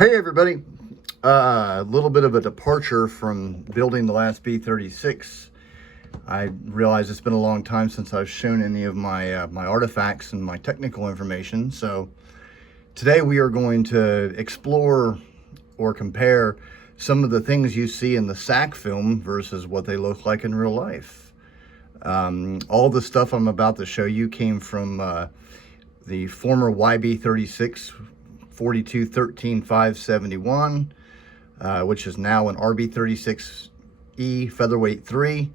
Hey everybody, a little bit of a departure from building the last B-36. I realize it's been a long time since I've shown any of my my artifacts and my technical information, so today we are going to explore or compare some of the things you see in the SAC film versus what they look like in real life. All the stuff I'm about to show you came from the former YB-36 42-13-571, which is now an RB-36E featherweight 3.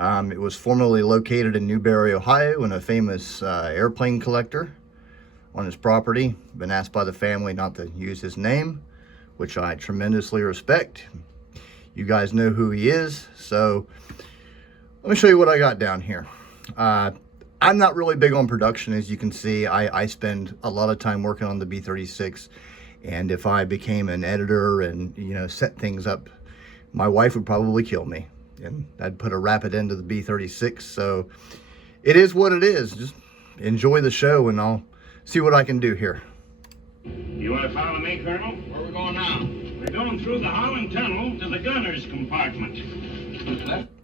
It was formerly located in Newberry, Ohio, in a famous airplane collector on his property. Been asked by the family not to use his name, which I tremendously respect. You guys know who he is, so let me show you what I got down here. I'm not really big on production, as you can see. I spend a lot of time working on the B-36, and if I became an editor and, you know, set things up, my wife would probably kill me, and I'd put a rapid end to the B-36. So it is what it is. Just enjoy the show, and I'll see what I can do here. You want to follow me, Colonel? Where are we going now? We're going through the Holland Tunnel to the gunner's compartment.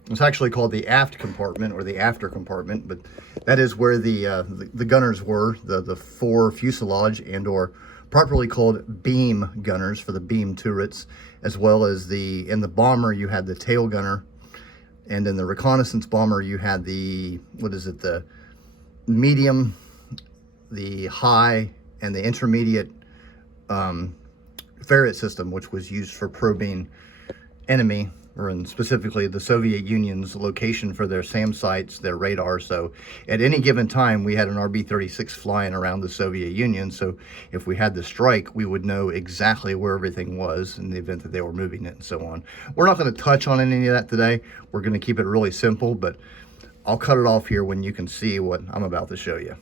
It's actually called the aft compartment, or the after compartment, but that is where the gunners were, the fore fuselage, and or properly called beam gunners for the beam turrets, as well as in the bomber you had the tail gunner, and in the reconnaissance bomber you had the, the medium, the high, and the intermediate ferret system, which was used for probing enemy, or in specifically the Soviet Union's location for their SAM sites, their radar. So at any given time, we had an RB-36 flying around the Soviet Union. So if we had the strike, we would know exactly where everything was in the event that they were moving it and so on. We're not going to touch on any of that today. We're going to keep it really simple, but I'll cut it off here when you can see what I'm about to show you.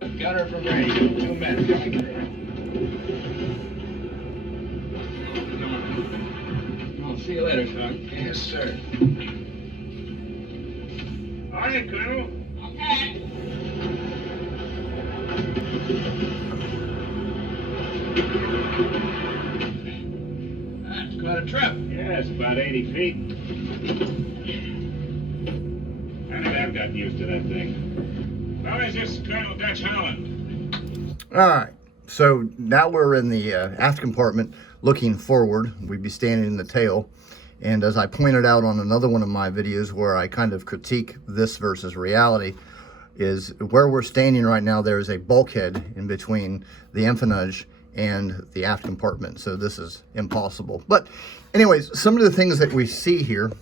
Gunner from radio, 2 men coming through. See you later, son. Yes, sir. All right, Colonel. Okay. That's quite a trip. Yeah, it's about 80 feet. I think I've got used to that thing. How is this, Colonel Dutch Holland? All right, so now we're in the aft compartment looking forward. We'd be standing in the tail. And as I pointed out on another one of my videos where I kind of critique this versus reality, is where we're standing right now, there is a bulkhead in between the empennage and the aft compartment. So this is impossible. But anyways, some of the things that we see here,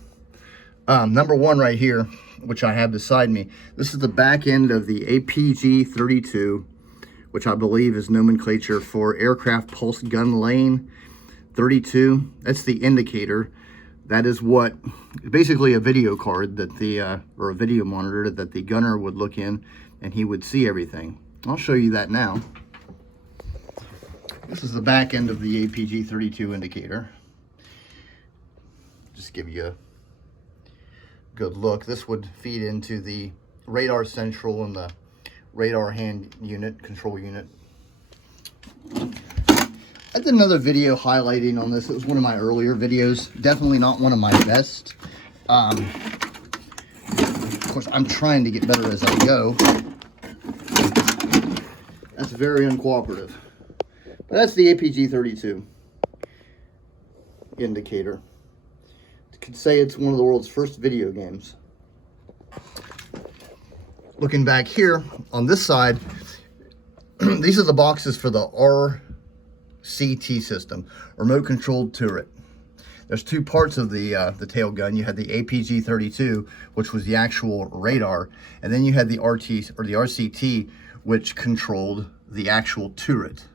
number one right here, which I have beside me, this is the back end of the APG-32, which I believe is nomenclature for aircraft pulse gun lane 32. That's the indicator. That is what, basically a video card that or a video monitor that the gunner would look in, and he would see everything. I'll show you that now. This is the back end of the APG-32 indicator. Just give you a good look. This would feed into the radar central and the radar hand unit, control unit. I did another video highlighting on this. It was one of my earlier videos. Definitely not one of my best. Of course, I'm trying to get better as I go. That's very uncooperative. But that's the APG-32 indicator. You could say it's one of the world's first video games. Looking back here, on this side, these are the boxes for the RCT system, remote controlled turret. There's two parts of the tail gun. You had the APG-32, which was the actual radar, and then you had the RCT, which controlled the actual turret.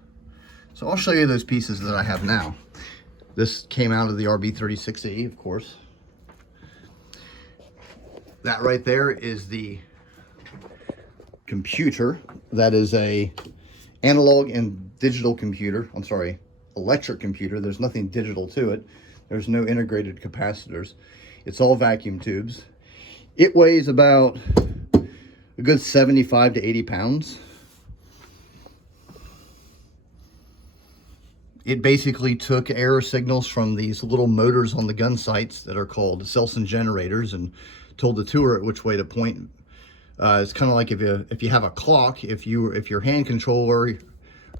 So I'll show you those pieces that I have now. This came out of the RB-36E, of course. That right there is the computer. That is a analog and digital computer. I'm sorry, electric computer. There's nothing digital to it. There's no integrated capacitors. It's all vacuum tubes. It weighs about a good 75 to 80 pounds. It basically took error signals from these little motors on the gun sights that are called Selson generators and told the turret which way to point. It's kind of like if you have a clock, if your hand controller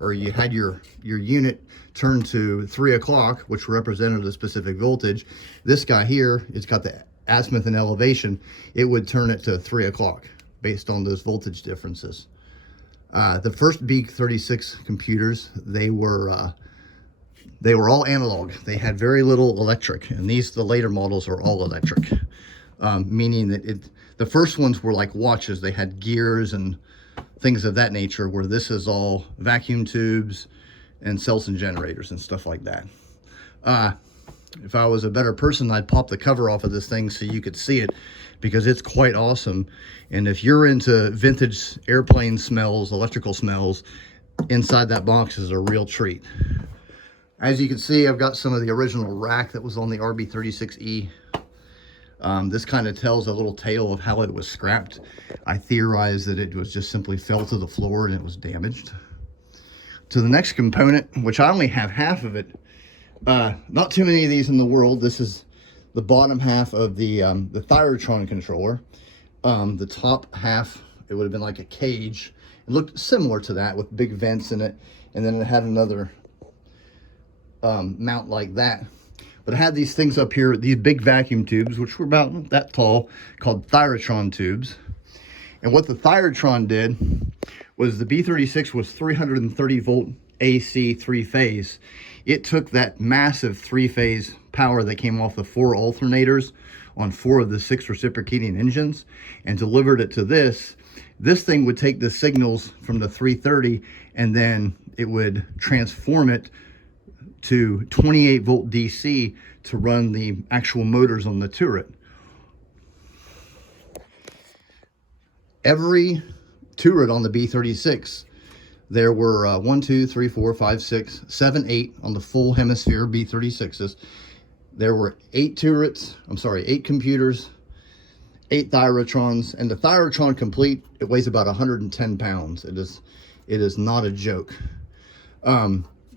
or you had your unit turned to 3 o'clock, which represented a specific voltage, this guy here, it's got the azimuth and elevation, it would turn it to 3 o'clock based on those voltage differences. The first YB-36 computers, they were all analog. They had very little electric, and the later models are all electric, meaning that the first ones were like watches. They had gears and things of that nature, where this is all vacuum tubes and Selson generators and stuff like that. If I was a better person, I'd pop the cover off of this thing so you could see it, because it's quite awesome. And if you're into vintage airplane smells, electrical smells, inside that box is a real treat. As you can see, I've got some of the original rack that was on the RB-36E. This kind of tells a little tale of how it was scrapped. I theorize that it was just simply fell to the floor and it was damaged. To the next component, which I only have half of it. Not too many of these in the world. This is the bottom half of the Thyratron controller. The top half, it would have been like a cage. It looked similar to that with big vents in it. And then it had another mount like that. But it had these things up here, these big vacuum tubes, which were about that tall, called Thyratron tubes. And what the Thyratron did was the B-36 was 330 volt AC 3-phase. It took that massive 3-phase power that came off the 4 alternators on 4 of the 6 reciprocating engines and delivered it to this. This thing would take the signals from the 330 and then it would transform it to 28 volt DC to run the actual motors on the turret. Every turret on the B-36, there were 1, 2, 3, 4, 5, 6, 7, 8 on the full hemisphere B-36s. There were 8 turrets, 8 computers, 8 Thyratrons, and the Thyratron complete, it weighs about 110 pounds. It is not a joke.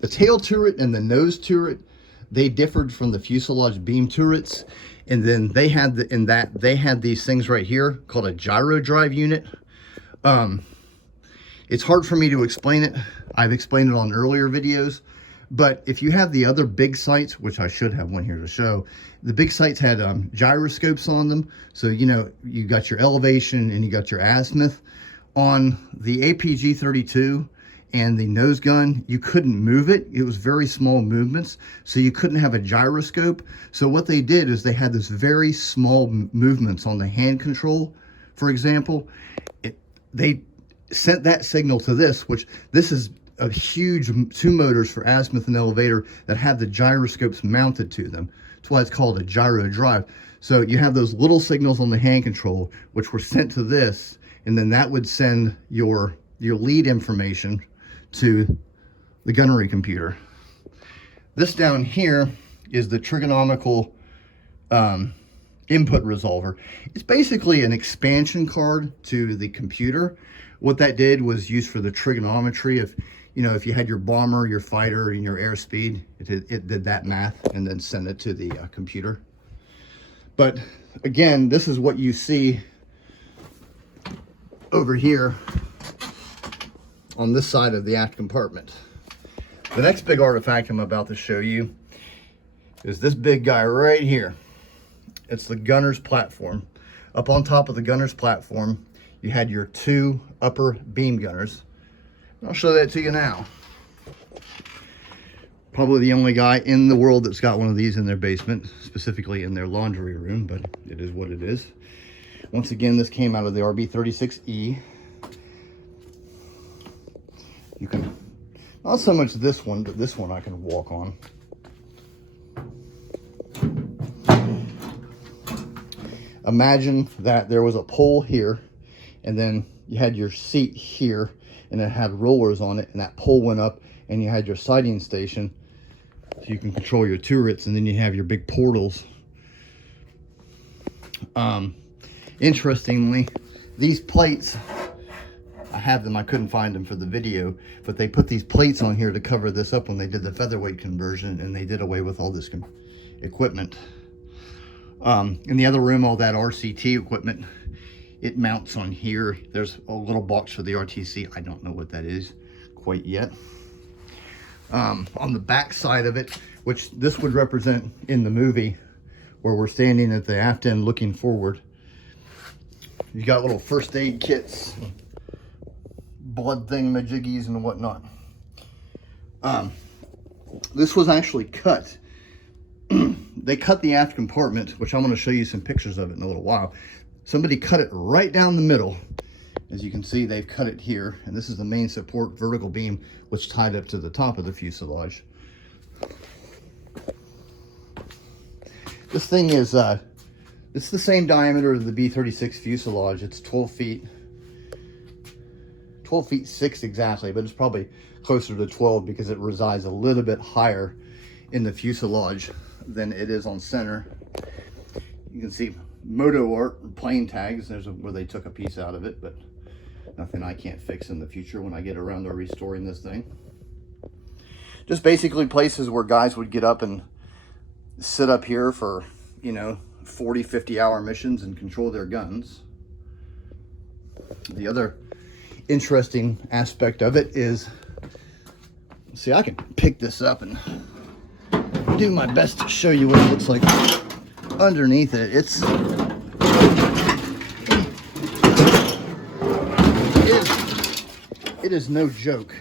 The tail turret and the nose turret, they differed from the fuselage beam turrets, and then they had they had these things right here called a gyro drive unit. It's hard for me to explain it. I've explained it on earlier videos, but if you have the other big sights, which I should have one here to show, the big sights had gyroscopes on them, so you got your elevation and you got your azimuth. On the APG-32 and the nose gun, you couldn't move it. It was very small movements, so you couldn't have a gyroscope. So what they did is they had this very small movements on the hand control, for example. They sent that signal to this, which this is a huge 2 motors for azimuth and elevator that have the gyroscopes mounted to them. That's why it's called a gyro drive. So you have those little signals on the hand control, which were sent to this, and then that would send your lead information to the gunnery computer. This down here is the trigonomical input resolver. It's basically an expansion card to the computer. What that did was used for the trigonometry. If you had your bomber, your fighter, and your airspeed, it did that math and then sent it to the computer. But again, this is what you see over here on this side of the aft compartment. The next big artifact I'm about to show you is this big guy right here. It's the gunner's platform. Up on top of the gunner's platform, you had your 2 upper beam gunners. I'll show that to you now. Probably the only guy in the world that's got one of these in their basement, specifically in their laundry room, but it is what it is. Once again, this came out of the RB-36E. You can, not so much this one, but this one I can walk on. Imagine that there was a pole here, and then you had your seat here, and it had rollers on it, and that pole went up, and you had your sighting station, so you can control your turrets, and then you have your big portals. Interestingly, these plates I have them. I couldn't find them for the video, but they put these plates on here to cover this up when they did the featherweight conversion, and they did away with all this equipment. In the other room, all that RCT equipment, it mounts on here. There's a little box for the RTC. I don't know what that is quite yet. On the back side of it, which this would represent in the movie, where we're standing at the aft end looking forward, you got little first aid kits, blood thingamajiggies and whatnot. This was actually cut. They cut the aft compartment, which I'm going to show you some pictures of it in a little while. Somebody cut it right down the middle. As you can see, they've cut it here, and this is the main support vertical beam, which tied up to the top of the fuselage. This thing is, it's the same diameter of the B-36 fuselage. It's 12 feet 6 exactly, but it's probably closer to 12 because it resides a little bit higher in the fuselage than it is on center. You can see moto art, plane tags. There's where they took a piece out of it, but nothing I can't fix in the future when I get around to restoring this thing. Just basically places where guys would get up and sit up here for, you know, 40, 50-hour missions and control their guns. The other interesting aspect of it is, see, I can pick this up and do my best to show you what it looks like underneath it. It is no joke.